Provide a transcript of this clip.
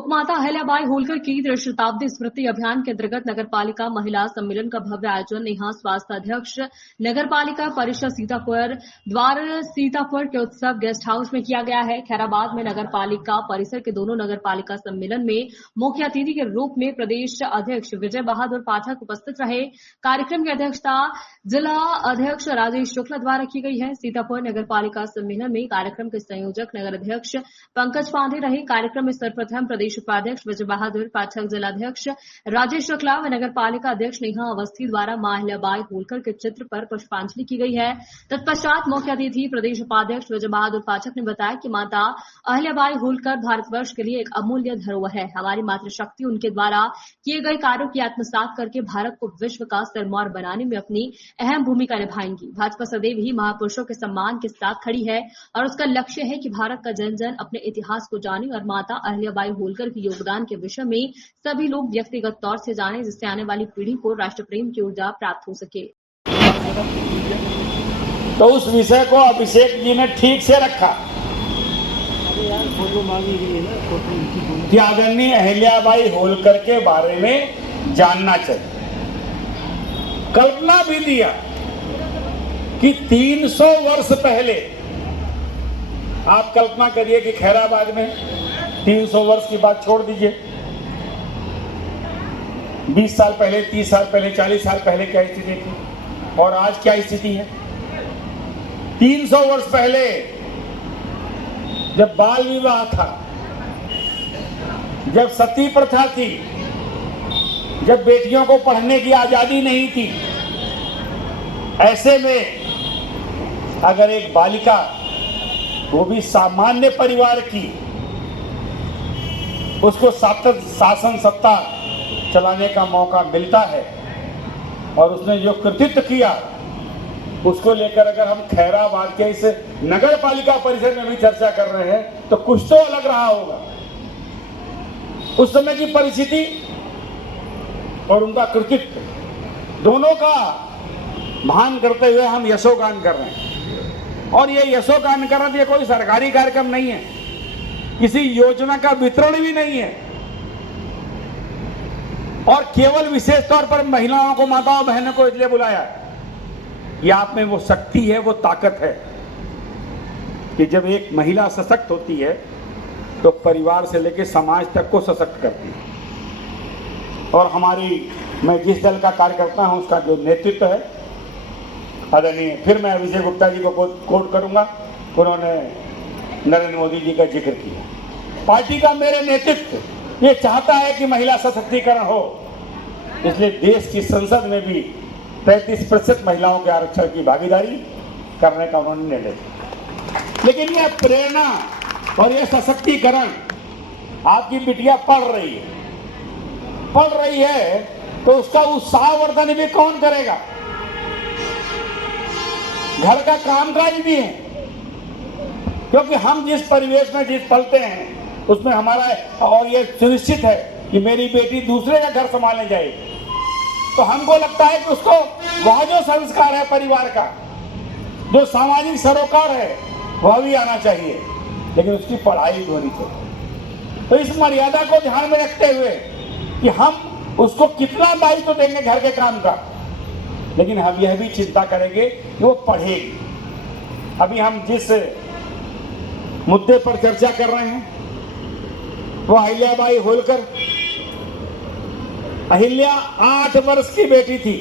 लोकमाता अहिल्याबाई होलकर की शताब्दी स्मृति अभियान के अंतर्गत नगरपालिका महिला सम्मेलन का भव्य आयोजन नेहा स्वास्थ्य अध्यक्ष नगरपालिका परिषद सीतापुर द्वारा सीतापुर के उत्सव गेस्ट हाउस में किया गया है। खैराबाद में नगरपालिका परिसर के दोनों नगरपालिका सम्मेलन में मुख्य अतिथि के रूप में प्रदेश अध्यक्ष विजय बहादुर पाठक उपस्थित रहे। कार्यक्रम की अध्यक्षता जिला अध्यक्ष राजेश शुक्ला द्वारा की गई है। सीतापुर नगरपालिका सम्मेलन में कार्यक्रम के संयोजक नगर अध्यक्ष पंकज पांडे रहे। कार्यक्रम में सर्वप्रथम प्रदेश उपाध्यक्ष विजय बहादुर पाठक, जिलाध्यक्ष राजेश शुक्ला व नगर पालिका अध्यक्ष नेहा अवस्थी द्वारा मां अहिल्याबाई होलकर के चित्र पर पुष्पांजलि की गई है। तत्पश्चात मुख्य अतिथि प्रदेश उपाध्यक्ष विजय बहादुर पाठक ने बताया कि माता अहिल्याबाई होलकर भारतवर्ष के लिए एक अमूल्य धरोहर है। हमारी मातृशक्ति उनके द्वारा किए गए कार्यों की आत्मसात करके भारत को विश्व का सिरमौर बनाने में अपनी अहम भूमिका निभाएंगी। भाजपा सदैव ही महापुरुषों के सम्मान के साथ खड़ी है और उसका लक्ष्य है कि भारत का जन जन अपने इतिहास को जाने और माता अहिल्याबाई होलकर के योगदान के विषय में सभी लोग व्यक्तिगत तौर से जाने, जिससे आने वाली पीढ़ी को राष्ट्र प्रेम की ऊर्जा प्राप्त हो सके। तो उस विषय को अभिषेक जी ने ठीक से रखा कि आदरणीय अहिल्याबाई होलकर के बारे में जानना चाहिए। कल्पना भी दिया कि 300 वर्ष पहले, आप कल्पना करिए कि खैराबाद में 300 वर्ष की बात छोड़ दीजिए, 20 साल पहले, 30 साल पहले, 40 साल पहले क्या स्थिति थी और आज क्या स्थिति है। 300 वर्ष पहले जब बाल विवाह था, जब सती प्रथा थी, जब बेटियों को पढ़ने की आजादी नहीं थी, ऐसे में अगर एक बालिका, वो भी सामान्य परिवार की, उसको शासन सत्ता चलाने का मौका मिलता है और उसने जो कृतित्व किया, उसको लेकर अगर हम खैराबाद के इस नगर पालिका परिषद में भी चर्चा कर रहे हैं तो कुछ तो अलग रहा होगा। उस समय की परिस्थिति और उनका कृतित्व दोनों का भान करते हुए हम यशोगान कर रहे हैं। और ये यशोगान करना ये कोई सरकारी कार्यक्रम नहीं है, किसी योजना का वितरण भी नहीं है, और केवल विशेष तौर पर महिलाओं को, माताओं बहनों को इसलिए बुलाया ये आप में वो शक्ति है, वो ताकत है कि जब एक महिला सशक्त होती है तो परिवार से लेकर समाज तक को सशक्त करती है। और मैं जिस दल का कार्य करता हूं उसका जो नेतृत्व है आदरणीय, फिर मैं विजय गुप्ता जी को कोट करूंगा, उन्होंने नरेंद्र मोदी जी का जिक्र किया। पार्टी का मेरे नेतृत्व ये चाहता है कि महिला सशक्तिकरण हो, इसलिए देश की संसद में भी 33% महिलाओं के आरक्षण की भागीदारी करने का उन्होंने निर्णय लिया। लेकिन यह प्रेरणा और यह सशक्तिकरण आपकी बिटिया पढ़ रही है तो उसका उत्साहवर्धन भी कौन करेगा। घर का कामकाज भी है, क्योंकि हम जिस परिवेश में पलते हैं उसमें हमारा, और ये सुनिश्चित है कि मेरी बेटी दूसरे का घर संभालने जाएगी, तो हमको लगता है कि उसको वह जो संस्कार है परिवार का, जो सामाजिक सरोकार है, वह भी आना चाहिए, लेकिन उसकी पढ़ाई भी होनी चाहिए। तो इस मर्यादा को ध्यान में रखते हुए कि हम उसको कितना दायित्व देंगे घर के काम का, लेकिन हम यह भी चिंता करेंगे कि वो पढ़ेगी। अभी हम जिस मुद्दे पर चर्चा कर रहे हैं वो अहिल्याबाई होलकर, अहिल्या 8 वर्ष की बेटी थी।